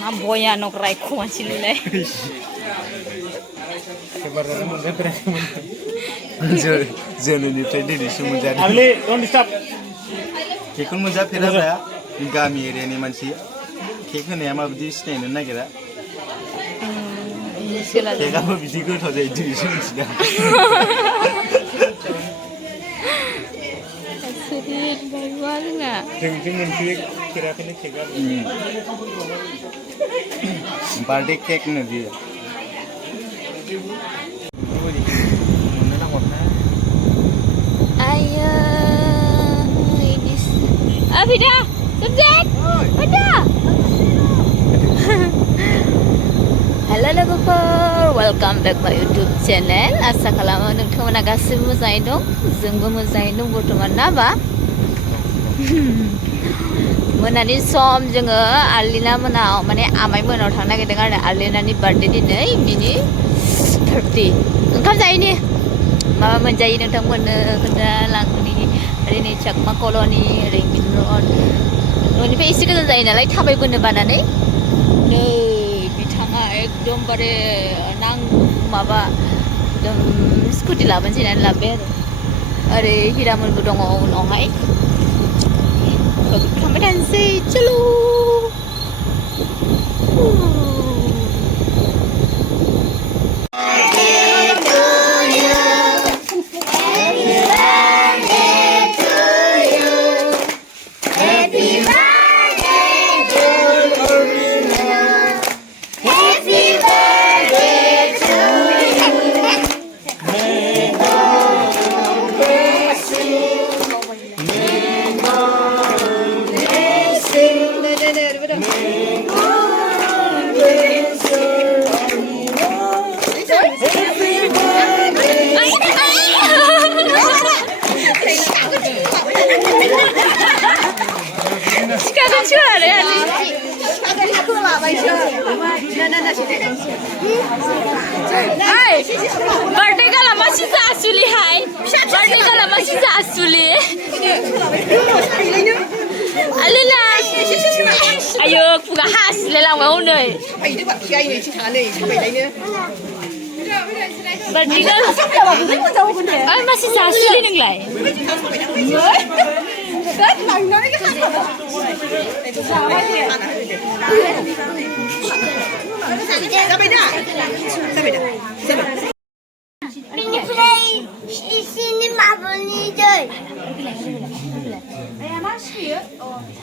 Babua nok raiko masih lulai. Kebaran mwnjaperakwi. jwnwmniprai दिनैसो मोनजादों। Arli, don't stop. केकखौ मोनजाफेराब्रा गामि एरियानि मानसि केक होनाया माबायदि सिनायनो नागिरा। केकआबो बिदि गोथाव जायो दिनैसो मिथिदों। जों मोनफेराखैनो केकआ। बार्थडे केक होनो बियो। Ayo, ini. Abida, subjek. Ada. Halo logoफोर, welcome back my YouTube channel. आसा खालामो नोंथांमोना गासिबो मोजाङै दं, जोंबो मोजाङै दं बर्थमान ना बा? मोनानि सम जोङो आर्लिना मोनाव माने आमाइ मोनाव थांनो नागिरदों आरो आर्लिनानि बार्थडे दिनै बिनि 30 ओंखाम जायैनि माबा मोनजायो नोंथांमोननो खोन्थालांनि ओरै चाकमा कल'नि ओरै मिनरड न'निफ्राय एसे गोजान जायो नालाय थाबायबोनो बानानै नै बिथाङा एकदमबारे माबा स्कुटि लाबोनोसै होननानै लाबोबाय आरो ओरै हिरामोनबो दङ उनावहाय थांबाय थानोसै चलो Birthday kala masih asuli hai. Birthday kala masih asuli. Alina. Ayo buka khas lelang mau nih. Birthday kala. Ay masih asuli nenglai.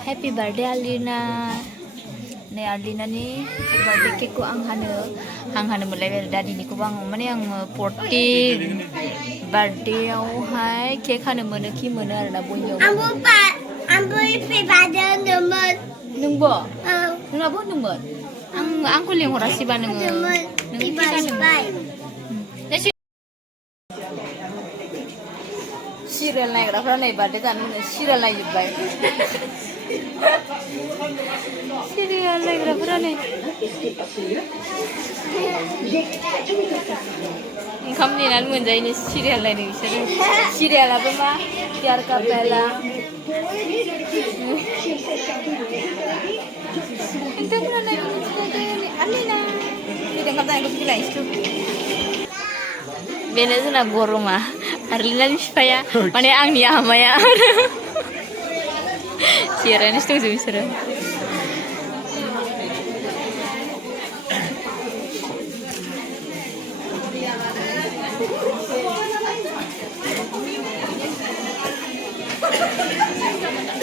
Happy birthday Arlina. Nih Arlina nih birthday cake ku ang hano mulai dari tadi nih ku bang mana yang 14 birthday hai cake hano mana ki mana ada bunyi. Ambo ipi pada nomor. Nungbo. Nungbo nomor. Ang kuling orang sih bang nunggu. Nunggu serial naik berapa nih birthday kan serial naik juga. Serial naik berapa nih? Kamu nih nanti menjadi ini serial lain nih serial apa mah? Tiar kapela. Itu pernah naik ini Arlina. Kita nggak tahu yang lain itu. Bener nak gorong mah. Arlina ni supaya mana ang ni amaya. Siaran ni setuju misra.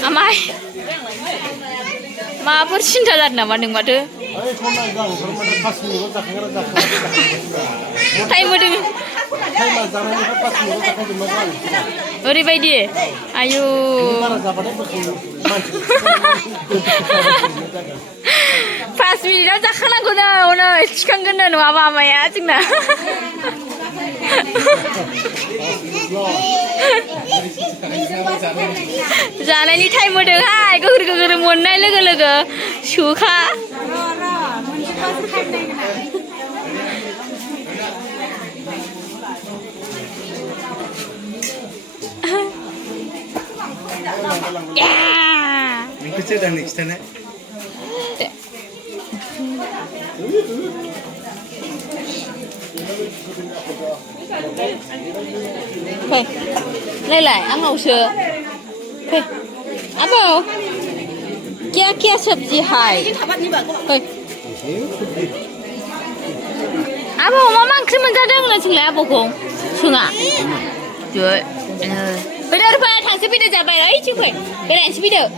Amai. Ma percinta jar nama neng madu. Hai madu. Oरैबायदि आयु 5 मिनिटाव जाखानांगौनो उनाव थिखांगोननो नङाबा आमाया जोंना जानायनि time होदोंहाय गोगोर मोननाय लोगो लोगो सोखा Thôi, đây lại ăn ngầu sữa. Thôi, ăn vào. Kia sabji hai. Thôi. 아버 엄마만 크면 자장은 칠래 아버공 승아 줄 bây giờ phải thằng sẽ biết được bài đấy chứ phải cái này sẽ biết được